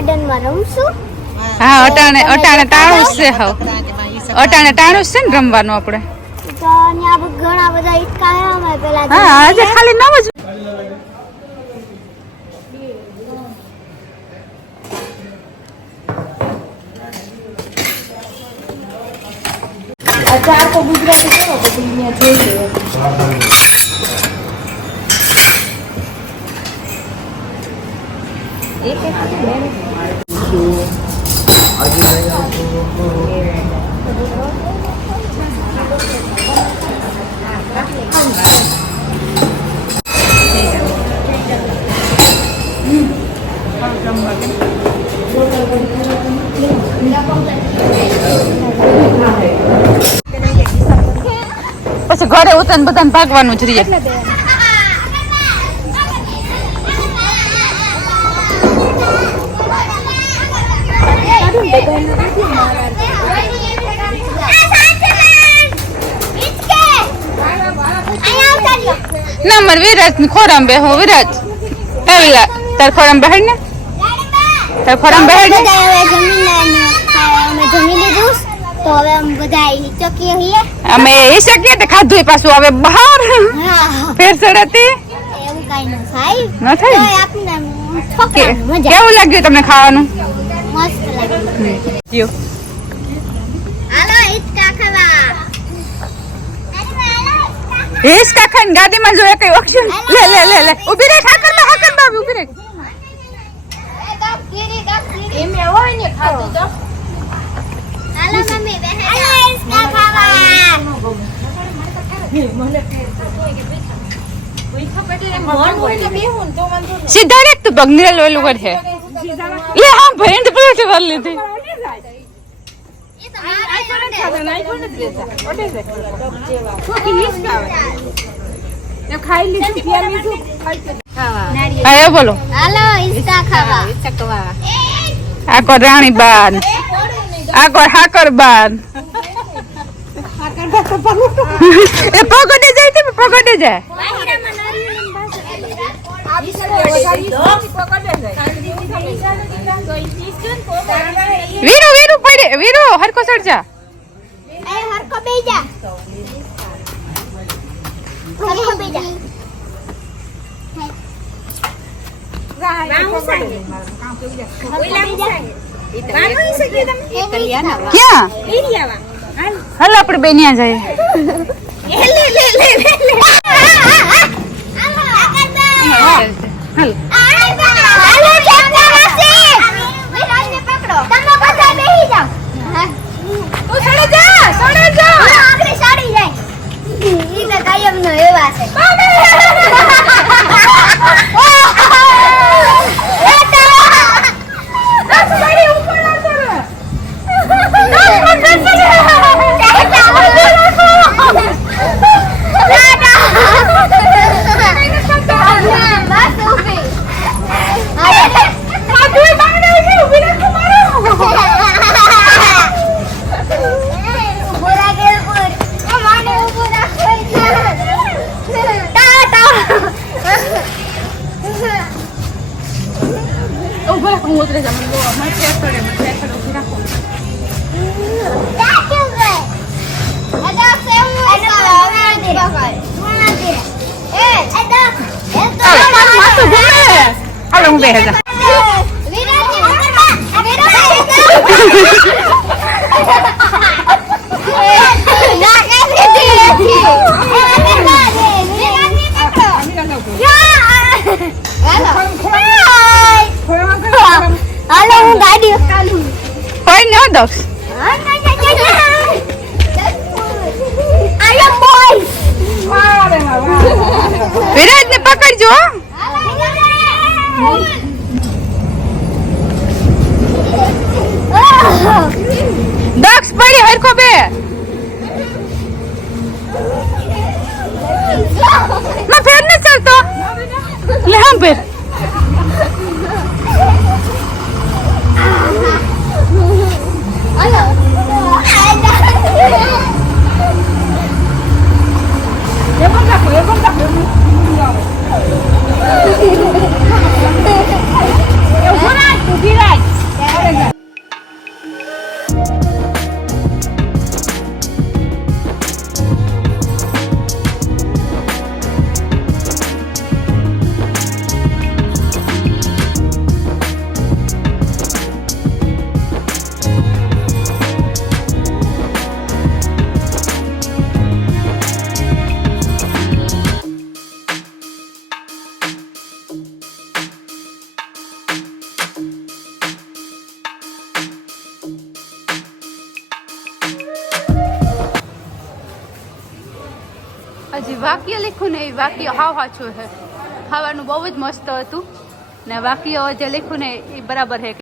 Garden માં રમશું. હા અટાણે ટાણું છે. હા અટાણે ટાણું છે ને રમવાનું આપણે. તો અહીંયા ઘણા બધા ઈટકા હે અમે પેલા. હા આજે ખાલી નવ જ. ચાર તો ગુજરાતી કરો પછી અહીંયા જોઈ લેવું. પછી ઘરે ઉતરીને બધાને ભાગવાનું જ રહીએ. ના મારે વિરાજ ખોરામ બે હું વિરાજ એવી તાર ખોરામ બેહાડ ને તાર ખોરામ બેહાડ ને. જમી લીધું તો હવે અમે બધા હિચકીએ છીએ. અમે એ શકીએ તો ખાધું પાછું હવે બહાર ફેર ચડાતી એવું કઈ ન થાય. ન થાય આપને ઠોકવાનું મજા. કેવું લાગ્યું તમને ખાવાનું? મસ્ત લાગ્યું. હાલો હિચકા ખાવા. હિચકા ખાઈને ગાડીમાં જો એક ઓપ્શન લે લે લે લે ઊભી રહે હાકર બાબી ઊભી રહે. એમે હોય ને ખાધું તો હાલો મમ્મી બેહે હિચકા ખાવા. સીધા રેક તો બગનીરા લોલું કર છે લે હા ભેંડ પેલો છે વાર લીધી. ખાઈ લીધું હા બોલો. હાલો હિચકા ખાવા. આકો રાણી બાન આકો હાકર બાન એ પગડે જાય તે પગડે જાય. વીરુ વીરુ પડે વીરુ હરકો સડ જા. એ હરકો બેહી જા. હરકો બેહી જા. ક્યાં હાલ આપણે બેનિયા જઈએ. હાલો હું બેહે જા. હાલો હું ગાડી ઉતારું. કોઈ ન દોસ વિરાજ ને પકડજો. દક્ષ પડી હરખો બે માં ફેર ન ચાલતો લે હમ ફેર વિરાજ જે વાક્ય લખ્યું ને એ વાક્ય હાવ સાચું છે. ખાવાનું બહુ જ મસ્ત હતું ને વાક્ય જે લખ્યું ને એ બરાબર છે.